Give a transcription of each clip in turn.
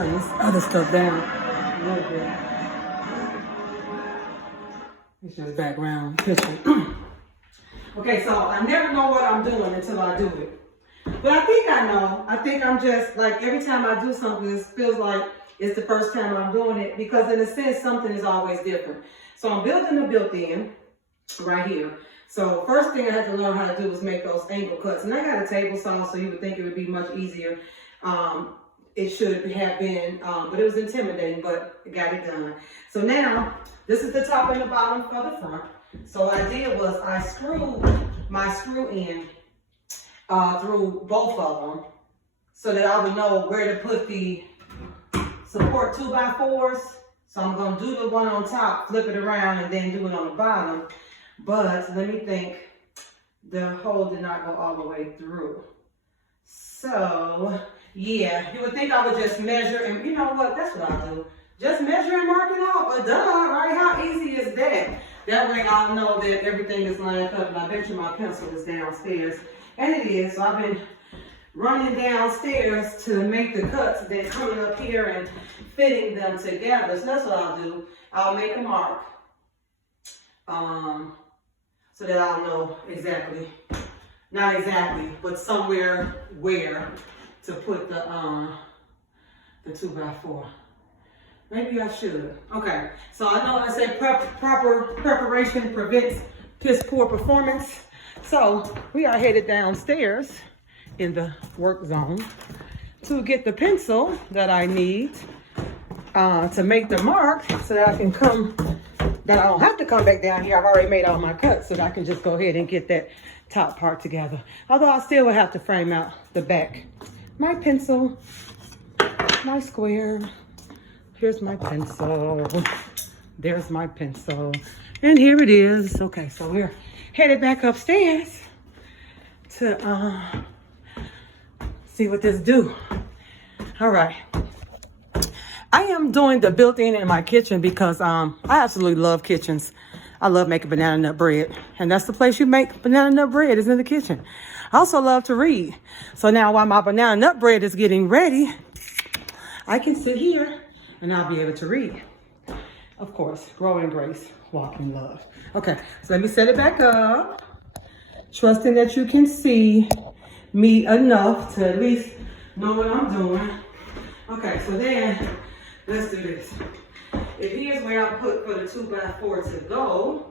turn this other stuff down a little bit. It's just background picture. Okay, so I never know what I'm doing until I do it. But I think I know. I think I'm just like every time I do something, it feels like it's the first time I'm doing it because in a sense, something is always different. So I'm building the built-in right here. So first thing I had to learn how to do was make those angle cuts. And I got a table saw, so you would think it would be much easier. It should have been, but it was intimidating, but I got it done. So now, this is the top and the bottom for the front. So what I did was I screwed my screw in through both of them so that I would know where to put the support 2x4s. So I'm going to do the one on top, flip it around, and then do it on the bottom. But let me think, the hole did not go all the way through. So, yeah, you would think I would just measure, and you know what, that's what I'll do. Just measure and mark it off, but duh, right? How easy is that? That way I'll know that everything is lined up, and I bet you my pencil is downstairs. And it is, so I've been running downstairs to make the cuts, then coming up here and fitting them together. So that's what I'll do. I'll make a mark so that I'll know exactly, not exactly, but somewhere where to put the 2x4. Maybe I should. Okay, so I know I say proper preparation prevents piss poor performance. So we are headed downstairs in the work zone to get the pencil that I need to make the mark so that I can that I don't have to come back down here. I've already made all my cuts so that I can just go ahead and get that top part together. Although I still will have to frame out the back. My pencil, my square. Here's my pencil. There's my pencil. And here it is. Okay, so we're headed back upstairs to see what this do. All right. I am doing the built-in in my kitchen because I absolutely love kitchens. I love making banana nut bread. And that's the place you make banana nut bread, is in the kitchen. I also love to read. So now while my banana nut bread is getting ready, I can sit here and I'll be able to read. Of course, grow in grace, walk in love. Okay, so let me set it back up. Trusting that you can see me enough to at least know what I'm doing. Okay, so then let's do this. If here's where I put for the 2x4 to go,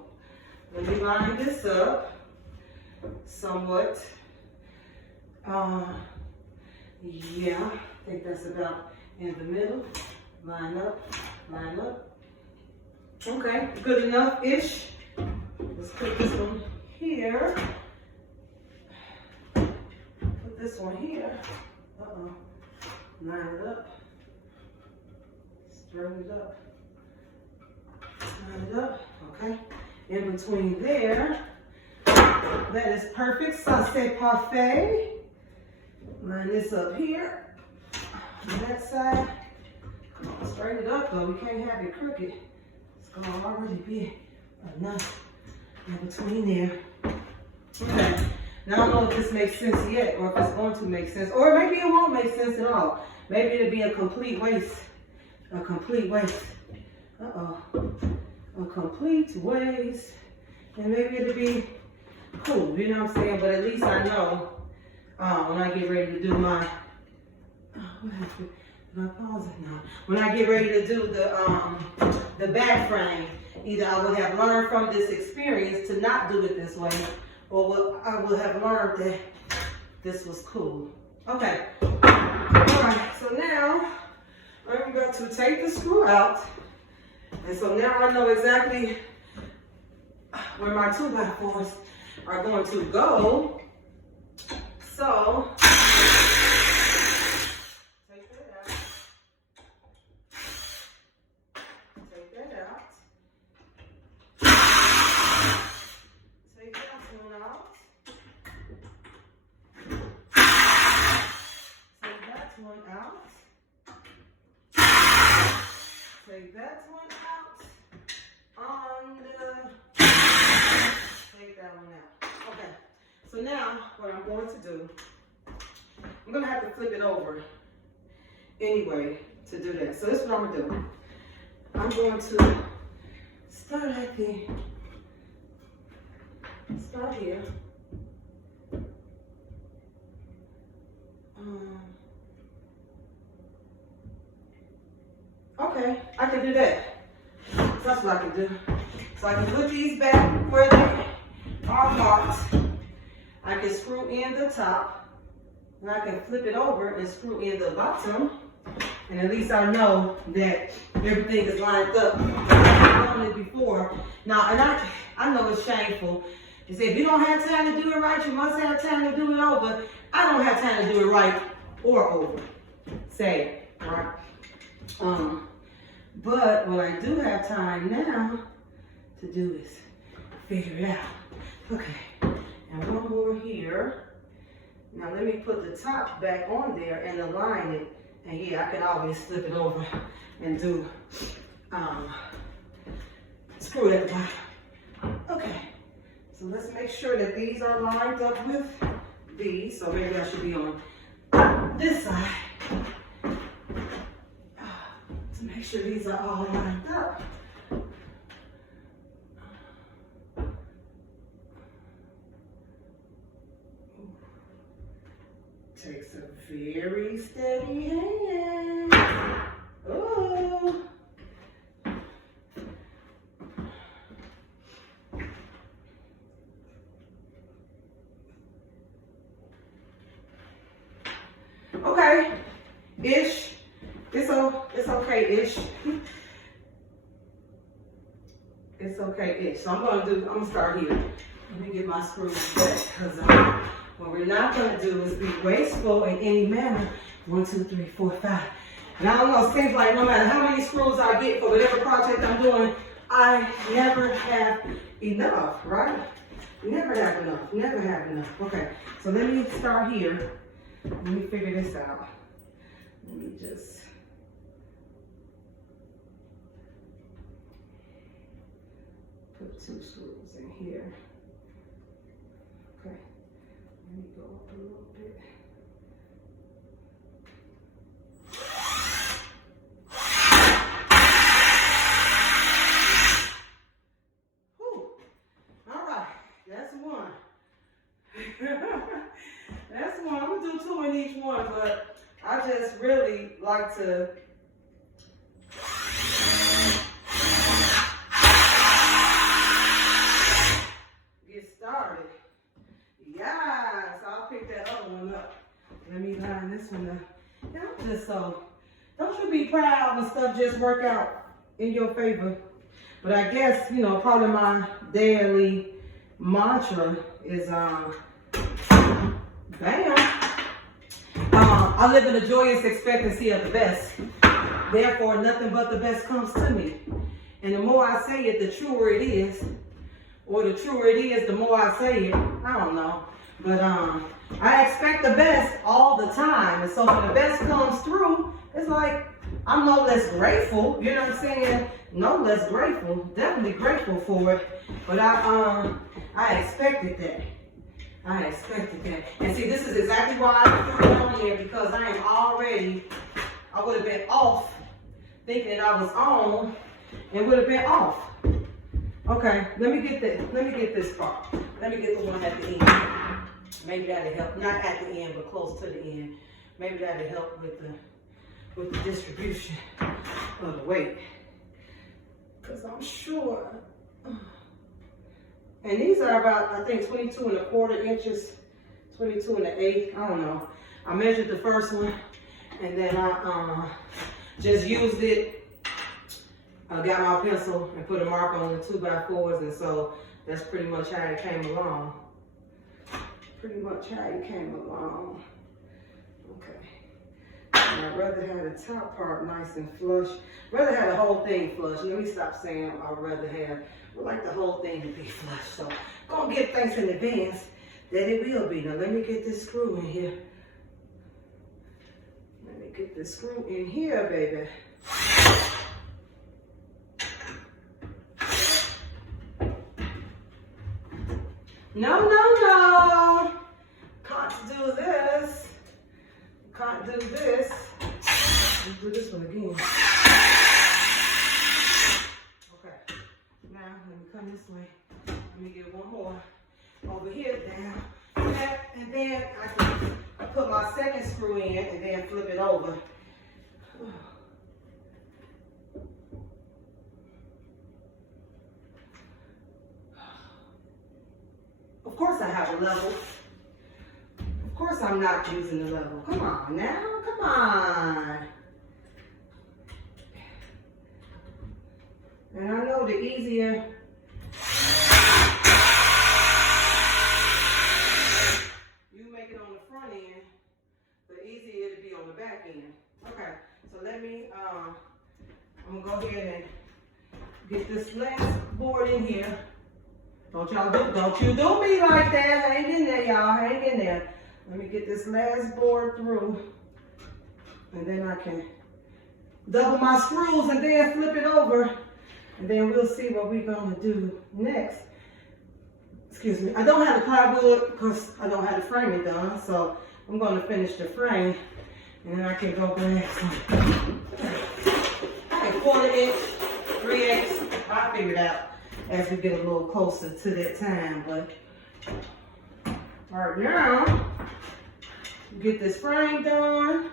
let me line this up somewhat. Yeah, I think that's about in the middle. Line up, line up. Okay, good enough-ish. Let's put this one here. Put this one here. Uh-oh. Line it up. Straighten it up. Line it up. Okay. In between there. That is perfect. Ça c'est parfait. Line this up here. On that side. Come on, straighten it up though. We can't have it crooked. It's gonna already be enough in between there. Okay. Now I don't know if this makes sense yet, or if it's going to make sense, or maybe it won't make sense at all. Maybe it'll be a complete waste. A complete waste. Uh-oh. A complete waste. And maybe it'll be cool, you know what I'm saying? But at least I know when I get ready to do my, what happened? Did I pause it now? When I get ready to do the back frame, either I will have learned from this experience to not do it this way, or I will have learned that this was cool. Okay. All right. So now I'm going to take the screw out, and so now I know exactly where my 2x4s are going to go. So take that out. Take that out. Take that one out. Take that one out. Take that one out. Take that one out. Okay. So now what I'm going to do, I'm going to have to flip it over anyway to do that. So this is what I'm gonna do. I'm going to start here. Okay, I can do that. So that's what I can do. So I can put these back where they are marked. I can screw in the top, and I can flip it over and screw in the bottom. And at least I know that everything is lined up. I've done it before. Now, and I know it's shameful. They say if you don't have time to do it right, you must have time to do it over. I don't have time to do it right or over. Say it, right? But what I do have time now to do is figure it out. Okay, and one more here. Now let me put the top back on there and align it. And yeah, I can always flip it over and do screw it at the bottom. Okay, so let's make sure that these are lined up with these. So maybe I should be on this side. To make sure these are all lined up. Takes a very steady hand. Oh. Okay, ish. It's okay-ish. It's okay-ish. So I'm gonna start here. Let me get my screws back, because what we're not gonna do is be wasteful in any manner. 1, 2, 3, 4, 5. And I don't know, it seems like no matter how many screws I get for whatever project I'm doing, I never have enough, right? Never have enough, never have enough. Okay, so let me start here. Let me figure this out. Let me just put 2 screws in here. Okay, let me go up a little bit. Whew. All right, that's one. That's one. I'm gonna do 2 in each one, but I just really like to get started. Yes, I'll pick that other one up. Let me line this one up. Yeah, I'm just so, don't you be proud when stuff just work out in your favor. But I guess, you know, probably my daily mantra is, bam. I live in a joyous expectancy of the best. Therefore, nothing but the best comes to me. And the more I say it, the truer it is. Or the truer it is, the more I say it. I don't know. But I expect the best all the time. And so when the best comes through, it's like, I'm no less grateful. You know what I'm saying? No less grateful. Definitely grateful for it. But I expected that. I expected that. And see, this is exactly why I put it on here, because I am already, I would have been off thinking that I was on and would have been off. Okay, let me get this part. Let me get the one at the end. Maybe that'll help. Not at the end, but close to the end. Maybe that'll help with the distribution of the weight. Because I'm sure. And these are about, I think, 22¼ inches, 22⅛. I don't know. I measured the first one, and then I just used it. I got my pencil and put a mark on the 2x4s, and so that's pretty much how it came along. Pretty much how it came along. Okay. And I'd rather have the top part nice and flush. Rather have the whole thing flush. Let me stop saying I'd rather have. I like the whole thing to be flush. So gonna give thanks in advance that it will be. Now let me get this screw in here. Let me get this screw in here, baby. No, no, no. Can't do this. Can't do this. Let's do this one again. Okay. Now, let me come this way. Let me get one more over here down. And then I can put my second screw in and then flip it over. Of course I have a level. Of course I'm not using the level. Come on now, come on. And I know the easier you make it on the front end, the easier it'll be on the back end. Okay, so let me, I'm gonna go ahead and get this last board in here. Don't you do me like that. Hang in there, y'all, hang in there. Let me get this last board through, and then I can double my screws and then flip it over, and then we'll see what we're gonna do next. Excuse me, I don't have the plywood because I don't have the framing done, so I'm gonna finish the frame, and then I can go grab some, a 1/4 inch, 3/8, I'll figure it out as we get a little closer to that time, but right now, get this frame done.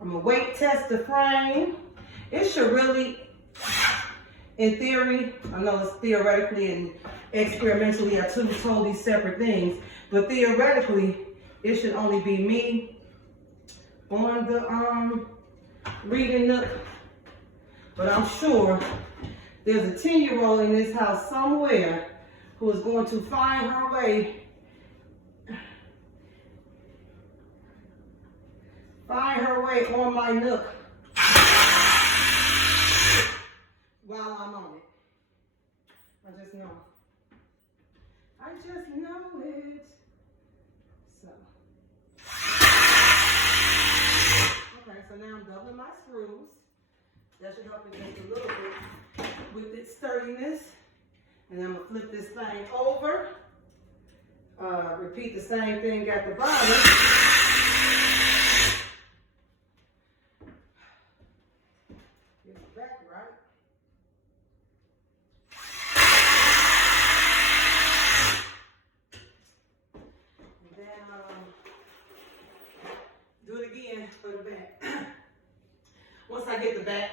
I'm gonna weight test the frame. It should really, in theory, I know it's theoretically and experimentally are two totally separate things, but theoretically, it should only be me on the reading nook. But I'm sure there's a 10-year-old in this house somewhere who is going to find her way on my nook while I'm on it. I just know. I just know it. So. Okay, so now I'm doubling my screws. That should help me just a little bit with its sturdiness. And I'm gonna flip this thing over. Repeat the same thing at the bottom. Get it back right. And then do it again for the back. Once I get the back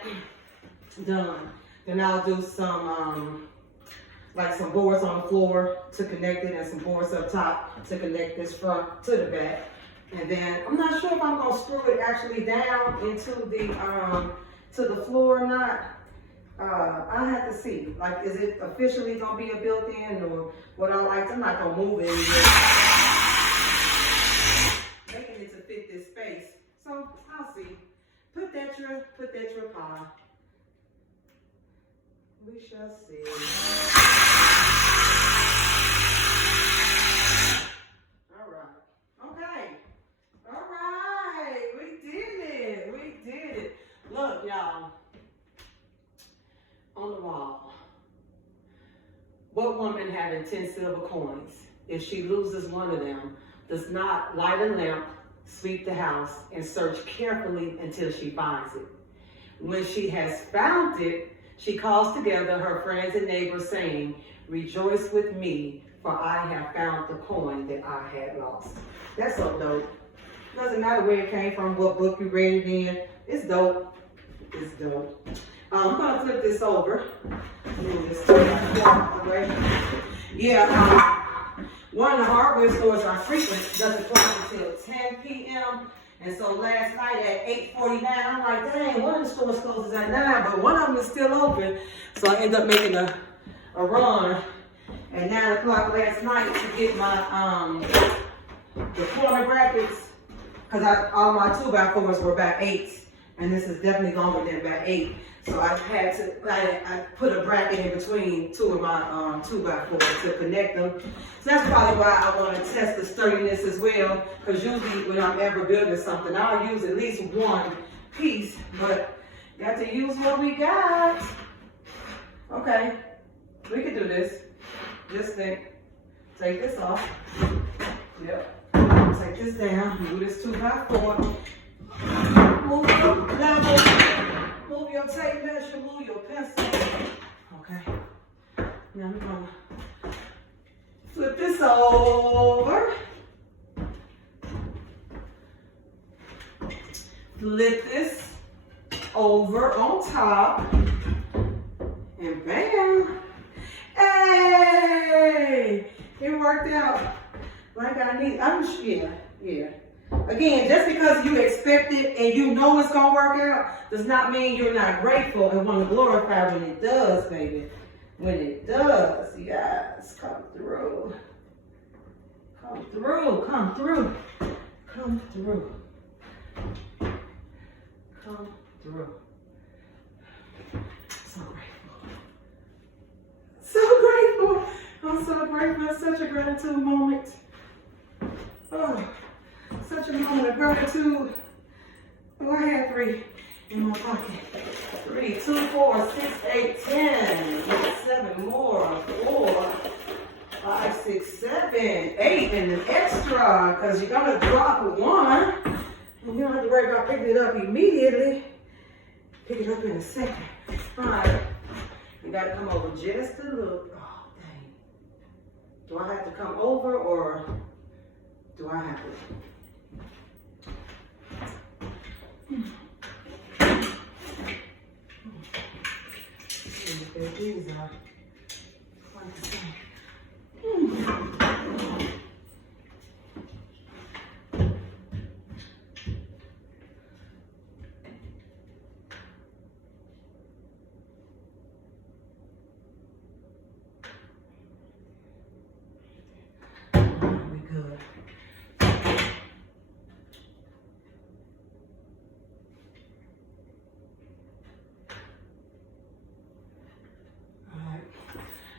done, then I'll do some like some boards on the floor to connect it and some boards up top to connect this front to the back. And then I'm not sure if I'm gonna screw it actually down into the to the floor or not. I have to see. Like, is it officially gonna be a built-in or what I like? I'm not gonna move it anywhere. Making it to fit this space. So I'll see. Put that your pie. We shall see. All right. Okay. All right. We did it. We did it. Look, y'all. On the wall. What woman having 10 silver coins, if she loses one of them, does not light a lamp, sweep the house, and search carefully until she finds it? When she has found it, she calls together her friends and neighbors saying, "Rejoice with me, for I have found the coin that I had lost." That's so dope. Doesn't matter where it came from, what book you read it in. It's dope. It's dope. I'm gonna flip this over. Move this away. Yeah, one of the hardware stores I frequent doesn't close until 10 p.m. And so last night at 8:49, I'm like, dang, one of the stores closes at 9, but one of them is still open. So I end up making a run at 9 o'clock last night to get my the corner brackets, because all my 2x4s were about 8s, and this is definitely longer than about 8. So I had to, I put a bracket in between two of my 2x4s to connect them. So that's probably why I want to test the sturdiness as well, because usually when I'm ever building something, I'll use at least one piece, but got to use what we got. Okay, we can do this. Just take this off. Yep, take this down, do this 2x4. Move your level, move your tape measure, move your pencil. Okay. Now I'm gonna flip this over. Flip this over on top. And bam. Hey! It worked out like I need. Yeah. Again, just because you expect it and you know it's gonna work out does not mean you're not grateful and want to glorify when it does, baby. When it does, yes, come through. Come through, come through, come through. Come through. So grateful. So grateful. I'm so grateful. It's such a gratitude moment. Oh, such a moment of gratitude. Oh, I had 3 in my pocket. 3, 2, 4, 6, 8, 10. 7 more. 4, 5, 6, 7, 8, and an extra, because you're gonna drop 1. And you don't have to worry about picking it up immediately. Pick it up in a second. All right. You gotta come over just a little. Oh, dang. Do I have to come over or do I have to? These are quite the same.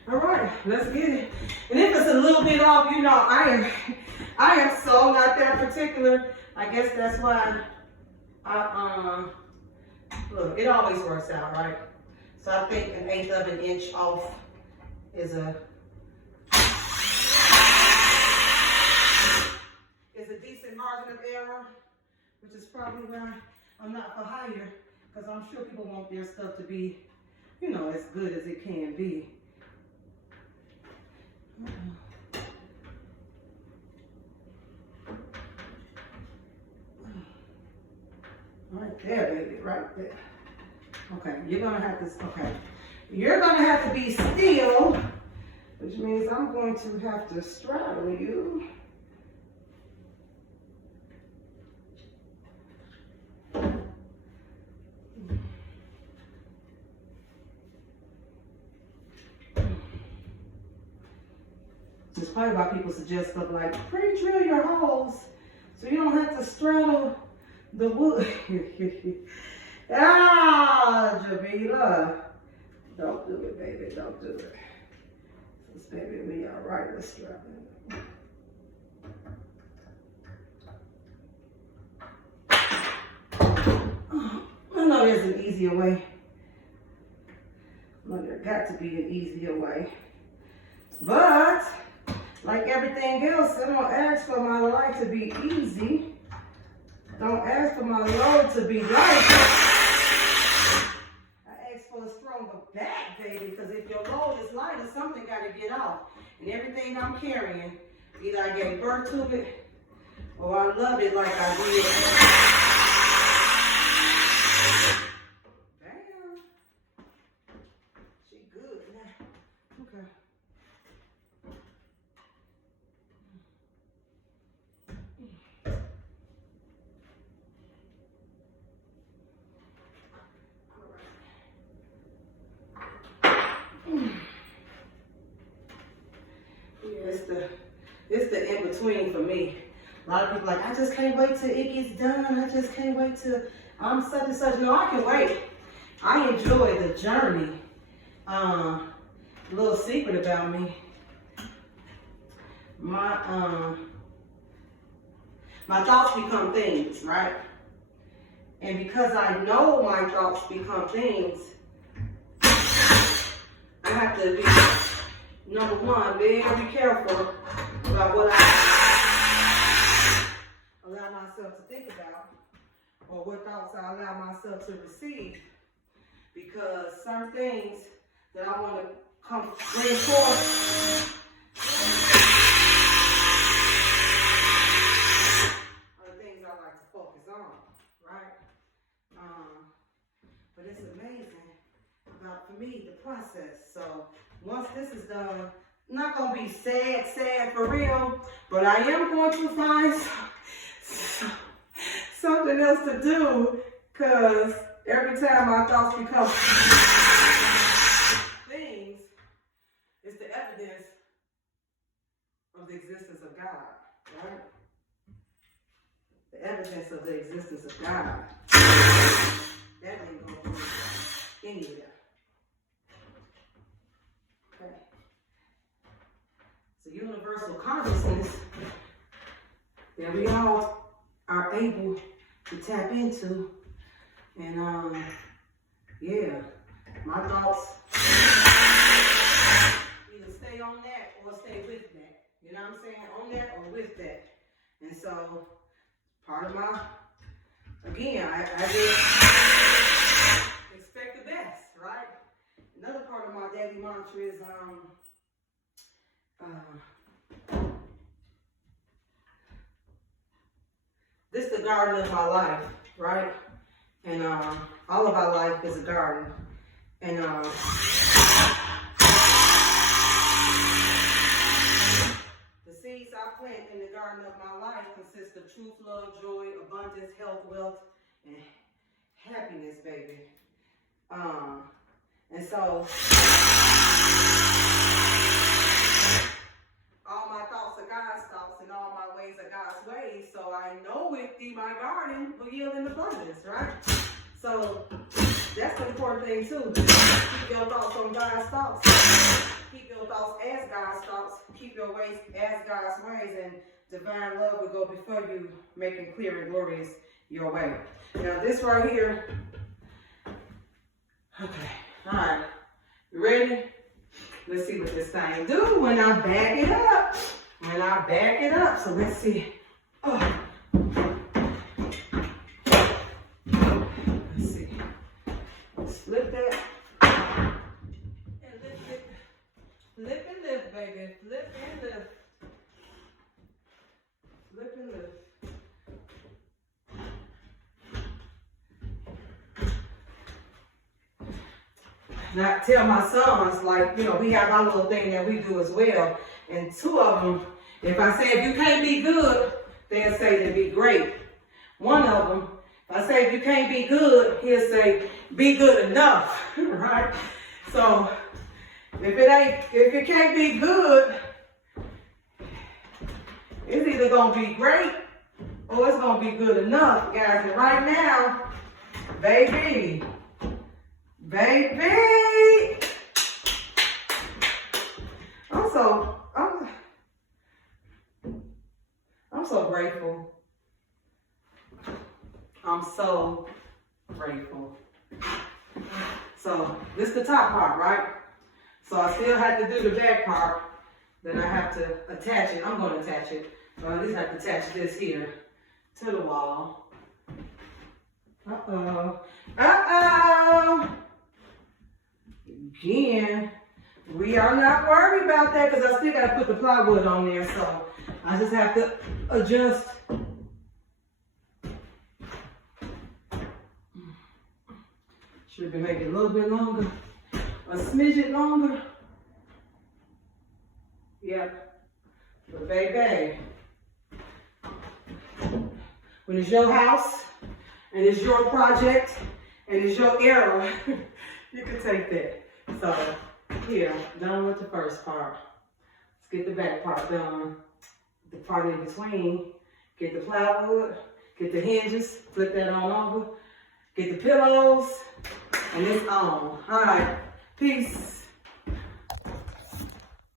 All right, let's get it. And if it's a little bit off, you know, I am so not that particular. I guess that's why look, it always works out, right? So I think 1/8 of an inch off is a decent margin of error, which is probably why I'm not for hire, because I'm sure people want their stuff to be, you know, as good as it can be. Right there, baby, right there. Okay, you're gonna have to be still, which means I'm going to have to straddle you. It's probably why people suggest stuff like pre-drill your holes so you don't have to straddle the wood. Jamila. Don't do it, baby. Don't do it. This baby, we all right. Let's strap it. I know there's an easier way. Well, there got to be an easier way. But like everything else, I don't ask for my life to be easy. Don't ask for my load to be light. I ask for a stronger back, baby, because if your load is lighter, something got to get off. And everything I'm carrying, either I gave birth to it or I love it like I did. Damn. She good now. Okay. It's the in-between for me. A lot of people are like, I just can't wait till it gets done. I just can't wait till I'm such and such. No, I can wait. I enjoy the journey. A little secret about me. My thoughts become things, right? And because I know my thoughts become things, I have to be, number one, very careful about what I allow myself to think about. or what thoughts I allow myself to receive, because some things that I want to come bring forth are the things I like to focus on, right? But it's amazing about, for me, the process. So once this is done, I'm not going to be sad for real, but I am going to find something else to do, because every time my thoughts become things, it's the evidence of the existence of God, right? The evidence of the existence of God. That ain't going to go anywhere. Okay. So universal consciousness that we all are able to tap into. And yeah, my thoughts either stay on that or stay with that. You know what I'm saying? On that or with that. And so part of my, again, I just expect the best, right? Another part of my daily mantra is this is the garden of my life, right? And all of our life is a garden. And the seeds I plant in the garden of my life consist of truth, love, joy, abundance, health, wealth, and happiness, baby. And so all my thoughts are God's thoughts and all my ways are God's ways. So I know with thee my garden will yield in abundance, right? So that's the important thing too. Keep your thoughts on God's thoughts. Keep your thoughts as God's thoughts. Keep your ways as God's ways, and divine love will go before you, making clear and glorious your way. Now this right here. Okay, all right. You ready? Let's see what this thing do when I back it up. When I back it up. So let's see. Oh. Let's see. Let's flip that. And lift it. Flip and lift, baby. Flip and lift. Flip and lift. And I tell my sons, like, you know, we have our little thing that we do as well. And two of them, if I say, if you can't be good, they'll say to be great. One of them, if I say, if you can't be good, he'll say, be good enough, right? So, if you can't be good, it's either going to be great or it's going to be good enough, guys. And right now, baby, I'm so grateful. I'm so grateful. So this is the top part, right? So I still have to do the back part. Then I have to attach it. I'm going to attach it. So I at least have to attach this here to the wall. Uh-oh. Again, we are not worried about that because I still got to put the plywood on there. So I just have to adjust. Should be making a little bit longer, a smidget longer. Yep. But baby, when it's your house and it's your project and it's your era, you can take that. So here, done with the first part. Let's get the back part done. The part in between, get the plywood, get the hinges, flip that on over, get the pillows, and it's on. All right, peace.